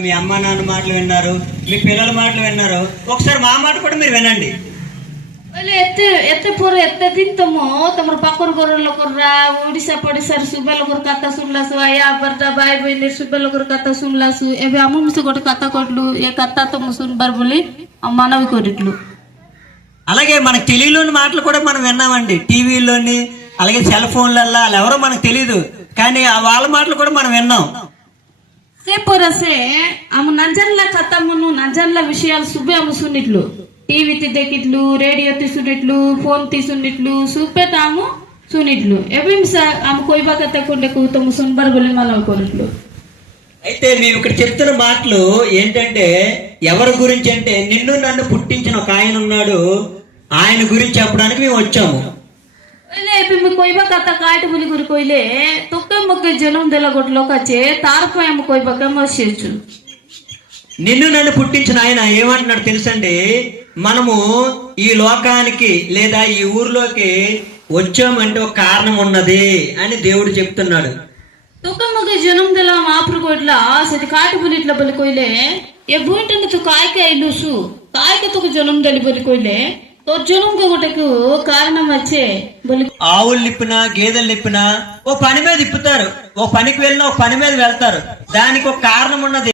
మీ అమ్మ నాన్న మాటలు విన్నారు, మీ పిల్లల మాటలు విన్నారు, ఒకసారి మా మాట కూడా మీరు వినండి. ଏତେ ପରେ ଏତେ ଦିନ ତମର ପାଖର ଘର ଲୋକରା ଓଡିଶା ପଡିଶାର ସୁବା ଲୋକର କଥା ଶୁଣିଲାସୁ, ଆୟା ବାର୍ତା ଭାଇ ବହିନି ସୁବା ଲୋକର କଥା ଶୁଣିଲାସୁ। ଏବେ ଆମ ମିଶି ଗୋଟେ କଥା କହିଲୁ, ఏ କଥା ତମ ଶୁଣିବାର ବୋଲି మనవి కోరిట్లు। అలాగే మనకు తెలియలోని మాటలు కూడా మనం విన్నామండి, టీవీలోని అలాగే సెల్ ఫోన్లల్లో. వాళ్ళు ఎవరో మనకు తెలియదు, కానీ వాళ్ళ మాటలు కూడా మనం విన్నాం. ସେ ପରେ ସେ ଆମ ନାଜାଣିଲା କଥା ମନୁ ନାଜାଣିଲା విషయాలు సుబ్బే ଆମ ଶୁଣିట్లు, टीवी ती देखितलु, रेडियो ती सुनितलु, फोन ती सुनितलु, सुपे तामु सुनितलु। एबे मिसा आम कोइबा कते कोंडे को तम सुनबार बोले మనవి కోరిట్లు। అయితే మేము ఇక్కడ చెప్తున్న మాటలు ఏంటంటే ఎవరి గురించి అంటే నిన్ను నన్ను పుట్టించిన ఒక ఆయన ఉన్నాడు, ఆయన గురించి చెప్పడానికి మేము వచ్చాము। एबे मी कोइबा कथा काट बोली गुरी कोइले तोके मके जन्म देला गोट लोकाचे तार पय हम कोइबा कमसेचु। నిన్ను నన్ను పుట్టించిన ఆయన ఏమంటున్నాడు తెలుసండి, మనము ఈ లోకానికి లేదా ఈ ఊర్లోకి వచ్చామంటే ఒక కారణం ఉన్నది అని దేవుడు చెప్తున్నాడు। तोके मके जन्म देला मापुर कोइटला सेति काट बोलिटला बोली कोइले ए भूइटन तू काय के आइलुसु, काय के तोके जन्म देली बोली कोइले तो जन्म के गोटेకు కారణం వచ్చే बोली। ఆవులు నిప్పినా గేదెలు నిప్పినా ఓ పని మీద ఇప్పుతారు, ఓ పనికి వెళ్ళినా ఒక పని మీద వెళ్తారు, దానికి ఒక కారణం ఉన్నది।